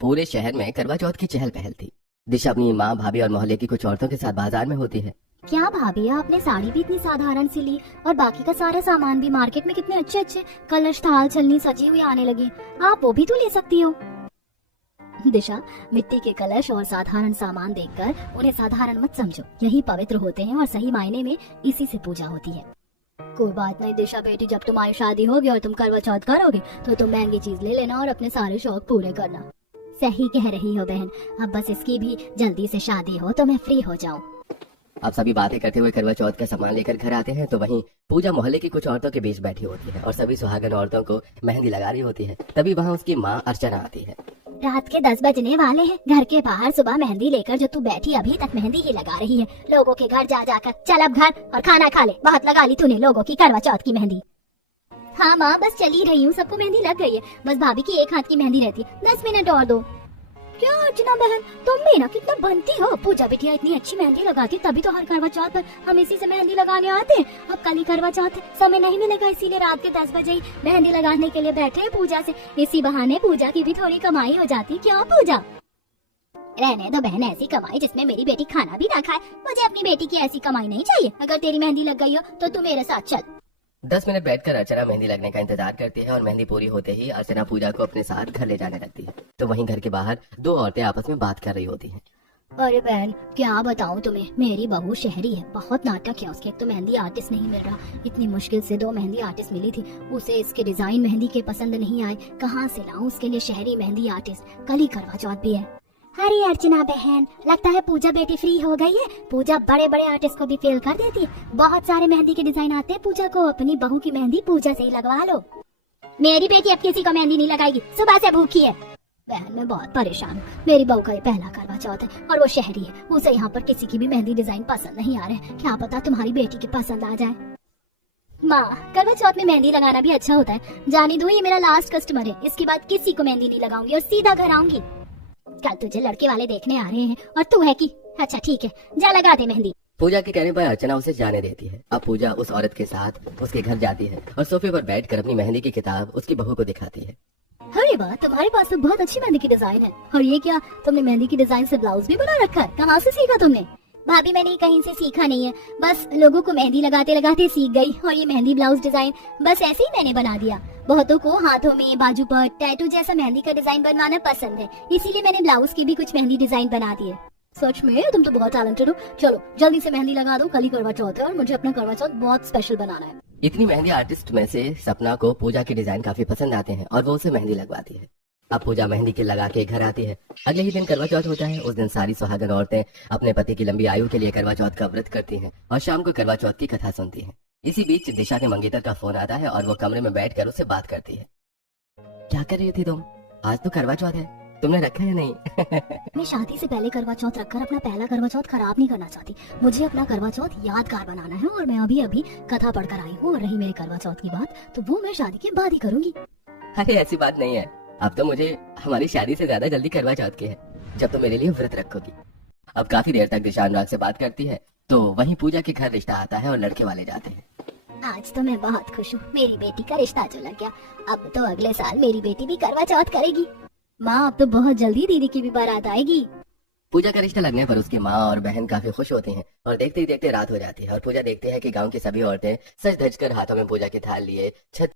पूरे शहर में करवा चौथ की चहल पहल थी। दिशा अपनी माँ, भाभी और मोहल्ले की कुछ औरतों के साथ बाजार में होती है। क्या भाभी, आपने साड़ी भी इतनी साधारण सी ली और बाकी का सारा सामान भी मार्केट में कितने अच्छे अच्छे कलश, थाल, छलनी सजी हुई आने लगे। आप वो भी तो ले सकती हो। दिशा, मिट्टी के कलश और साधारण सामान देखकर उन्हें साधारण मत समझो। यही पवित्र होते हैं और सही मायने में इसी से पूजा होती है। कोई बात नहीं दिशा बेटी, जब तुम्हारी शादी होगी और तुम करवा चौथ करोगे तो तुम महंगी चीज ले लेना और अपने सारे शौक पूरे करना। सही कह रही हो बहन, अब बस इसकी भी जल्दी से शादी हो तो मैं फ्री हो जाऊं। अब सभी बातें करते हुए करवा चौथ का सामान लेकर घर आते हैं तो वहीं पूजा मोहल्ले की कुछ औरतों के बीच बैठी होती है और सभी सुहागन औरतों को मेहंदी लगा रही होती है। तभी वहाँ उसकी माँ अर्चना आती है। रात के 10 बजने वाले हैं। घर के बाहर सुबह मेहंदी लेकर जो तू बैठी अभी तक मेहंदी ही लगा रही है। लोगों के घर जा जाकर चल अब घर और खाना खा ले। बहुत लगा ली तूने लोगों की करवा चौथ की मेहंदी। हाँ माँ, बस चली रही हूँ, सबको मेहंदी लग गई है। बस भाभी की एक हाथ की मेहंदी रहती है, 10 मिनट और दो। क्या अर्चना बहन, तुम भी ना कितना बनती हो। पूजा बिटिया इतनी अच्छी मेहंदी लगाती, तभी तो हर करवा चौथ पर हम इसी से मेहंदी लगाने आते हैं। अब कल ही करवा चौथ है, समय नहीं मिलेगा, इसीलिए रात के 10 बजे ही मेहंदी लगाने के लिए बैठे हैं पूजा से। इसी बहाने पूजा की भी थोड़ी कमाई हो जाती। क्यों पूजा? रहने दो बहन ऐसी कमाई जिसमें मेरी बेटी खाना भी ना खाए। मुझे अपनी बेटी की ऐसी कमाई नहीं चाहिए। अगर तेरी मेहंदी लग गई हो तो तू मेरे साथ चल। 10 मिनट बैठकर अर्चना मेहंदी लगने का इंतजार करती है और मेहंदी पूरी होते ही अर्चना पूजा को अपने साथ घर ले जाने लगती है। तो वहीं घर के बाहर दो औरतें आपस में बात कर रही होती हैं। अरे बहन, क्या बताऊं तुम्हें, मेरी बहू शहरी है, बहुत नाटक है उसके। एक तो मेहंदी आर्टिस्ट नहीं मिल रहा, इतनी मुश्किल से 2 मेहंदी आर्टिस्ट मिली थी, उसे इसके डिजाइन मेहंदी के पसंद नहीं आए। कहाँ से लाऊं उसके लिए शहरी मेहंदी आर्टिस्ट? कल ही करवा चौथ भी है। अरे अर्चना बहन, लगता है पूजा बेटी फ्री हो गई है। पूजा बड़े बड़े आर्टिस्ट को भी फेल कर देती है। बहुत सारे मेहंदी के डिजाइन आते हैं पूजा को, अपनी बहू की मेहंदी पूजा से ही लगवा लो। मेरी बेटी अब किसी को मेहंदी नहीं लगाएगी, सुबह से भूखी है। बहन मैं बहुत परेशान हूँ, मेरी बहू का ये पहला करवा चौथ है और वो शहरी है। उसे यहाँ पर किसी की भी मेहंदी डिजाइन पसंद नहीं आ रहे। क्या पता तुम्हारी बेटी की पसंद आ जाए। माँ, करवा चौथ में मेहंदी लगाना भी अच्छा होता है। जाने दो, ये मेरा लास्ट कस्टमर है। इसके बाद किसी को मेहंदी नहीं लगाऊंगी और सीधा घर आऊंगी। कल तुझे लड़के वाले देखने आ रहे हैं और तू है कि अच्छा ठीक है, जा लगा दे मेहंदी। पूजा के कहने पर अर्चना उसे जाने देती है। अब पूजा उस औरत के साथ उसके घर जाती है और सोफे पर बैठकर अपनी मेहंदी की किताब उसकी बहू को दिखाती है। अरे वाह, तुम्हारे पास तो बहुत अच्छी मेहंदी की डिजाइन है। और ये क्या, तुमने मेहंदी की डिजाइन से ब्लाउज भी बना रखा है? कहाँ से सीखा तुमने? भाभी मैंने कहीं से सीखा नहीं है, बस लोगों को मेहंदी लगाते लगाते सीख गई। और ये मेहंदी ब्लाउज डिजाइन बस ऐसे ही मैंने बना दिया। बहुतों को हाथों में, बाजू पर टैटू जैसा मेहंदी का डिजाइन बनवाना पसंद है, इसीलिए मैंने ब्लाउज की भी कुछ मेहंदी डिजाइन बना दी है। सच में तुम तो बहुत टैलेंटेड हो। चलो जल्दी से मेहंदी लगा दो, कल ही करवा चौथ है और मुझे अपना करवा चौथ बहुत स्पेशल बनाना है। इतनी मेहंदी आर्टिस्ट में से सपना को पूजा के डिजाइन काफी पसंद आते हैं और वो उसे मेहंदी लगवाती है। अब पूजा मेहंदी के लगा के घर आती है। अगले ही दिन करवा चौथ होता है। उस दिन सारी सुहागन औरतें अपने पति की लंबी आयु के लिए करवा चौथ का व्रत करती हैं और शाम को करवा चौथ की कथा सुनती हैं। इसी बीच दिशा के मंगेतर का फोन आता है और वो कमरे में बैठकर उससे बात करती है। क्या कर रही थी तुम? आज तो करवा चौथ है, तुमने रखा है नहीं? मैं शादी से पहले करवा चौथ रखकर अपना पहला करवा चौथ खराब नहीं करना चाहती। मुझे अपना करवा चौथ यादगार बनाना है और मैं अभी अभी कथा पढ़कर आई हूँ। और रही मेरे करवा चौथ की बात, तो वो मैं शादी के बाद ही करूंगी। अरे ऐसी बात नहीं है, अब तो मुझे हमारी शादी से ज्यादा जल्दी करवा चौथ की है, जब तो मेरे लिए व्रत रखोगी। अब काफी देर तक दिशा अनुराग से बात करती है तो वहीं पूजा के घर रिश्ता आता है और लड़के वाले जाते हैं। आज तो मैं बहुत खुश हूँ, मेरी बेटी का रिश्ता जो लग गया। अब तो अगले साल मेरी बेटी भी करवा चौथ करेगी। माँ, अब तो बहुत जल्दी दीदी की भी बारात आएगी। पूजा का रिश्ता लगने पर उसकी माँ और बहन काफी खुश होती हैं और देखते ही देखते रात हो जाती है और पूजा देखती है कि गांव की सभी औरतें सज धज कर हाथों में पूजा की थाल लिए छत